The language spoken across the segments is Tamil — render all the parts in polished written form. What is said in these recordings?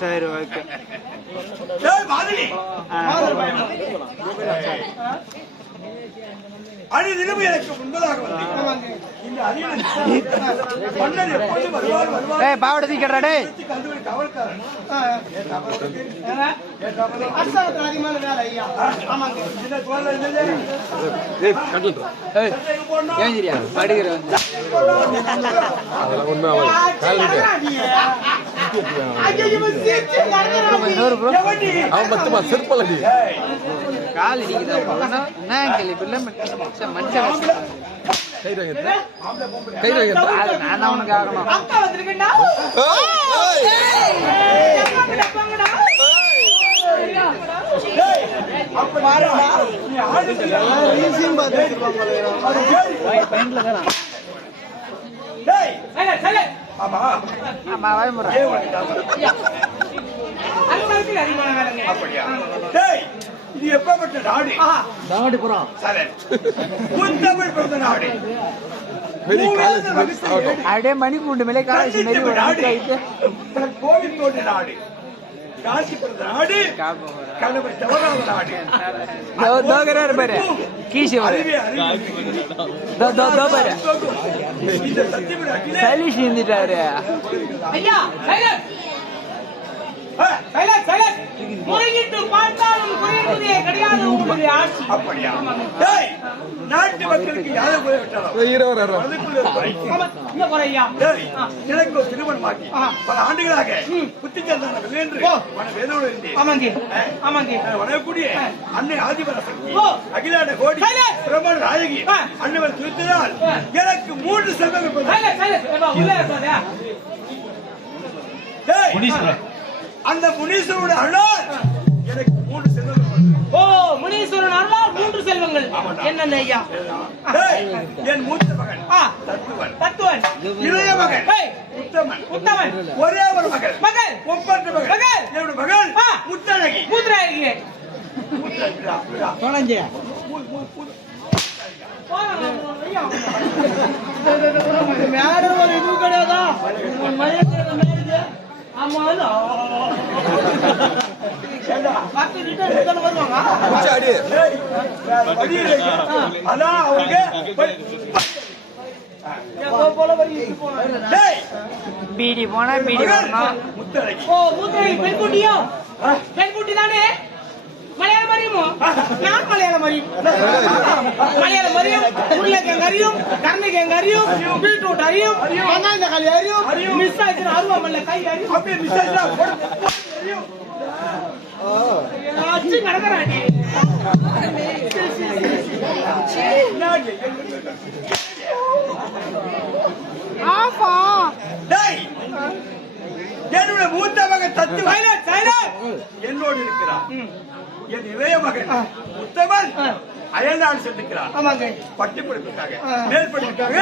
சரி ஓகே. அணி நிலைமை எனக்கு முன்பதாக பாவடை கேட்டா செருப்பலடி கால் நான் அவனுக்கு ஆகணும். இது எப்பப்பட்ட நாடு? நாடுபுறம் முத்தமிழ் பிறந்த நாடு. அப்படியே மணிக்கூண்டு மேலே காலேஜ் கோவில் தோன்ற நாடு. காசி பிறந்த நாடு. கடவுள் தவறாத நாடு. பாரு கீசி சலீஷ் இருந்துட்டாரு. நாட்டு மக்களுக்கு எனக்கு திருமணமாக்கி பல ஆண்டுகளாக புத்திச்சந்தானங்கள் என்று வணங்கக்கூடிய அன்னை ஆதிபராசக்தி அகிலாண்ட கோடி பிரம்மண நாயகி அன்னவர் திருத்ததால் எனக்கு 3 செல்வங்கள். அந்த முனீஸ்வரோட அருளால் எனக்கு 3 செல்வங்கள். ஓ, முனீஸ்வரன் அருளால் 3 செல்வங்கள். என்னென்ன ஐயா? என் மூத்த மகன் தத்துவன், இளைய மகன் உத்தமன், ஒரே ஒரு மகள் ஒப்பற்ற மகள் என்னோட மகள் முத்தழகி. மேடம் ஒரு இது கிடையாதா? பீடி போனா பீடி பெண்குட்டி தானே? மலையாளம் அறியுமோ? நான் மலையாளம் அறியும். மலையாளம் அறியும், உருளைக்கிழங்கு அறியும், கருணைக்கிழங்கு அறியும், பீட்ரூட் அறியும், வெங்காயம் தக்காளி அறியும், மிஸ் ஆயிடுச்சு அருவாமல்ல கை அறியும். அப்படியே மிஸ் ஆயிடுச்சு நடக்கிறாண்டி. ஆமா என்னுடைய மூத்த மகன் தத்துவன் என்னோடு இருக்கிறார். என் இளைய மகன் உத்தமன் அயல்நாடு சென்றிருக்கிறார். பட்டி படிப்புக்காக மேல் படிப்புக்காக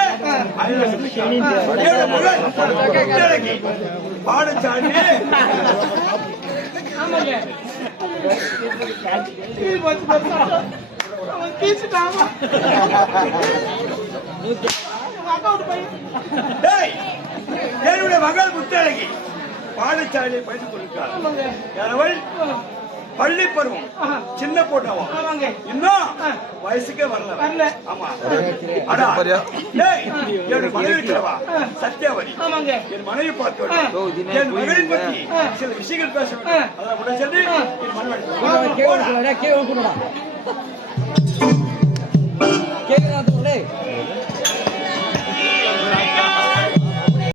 பாடசாலை என்னுடைய மகள் முத்தழகி பாடசாலையை படித்துக் கொண்டிருக்கிறார். பள்ளி பருவம் சின்ன போட்டாவும் இன்னும் வயசுக்கே வரல. ஆமா என் மனைவி சத்யாவதி என் மனைவி பார்த்து என் மகளின் பற்றி சில விஷயங்கள் பேச வேண்டும். அதான் உடனே சென்று என் மனைவி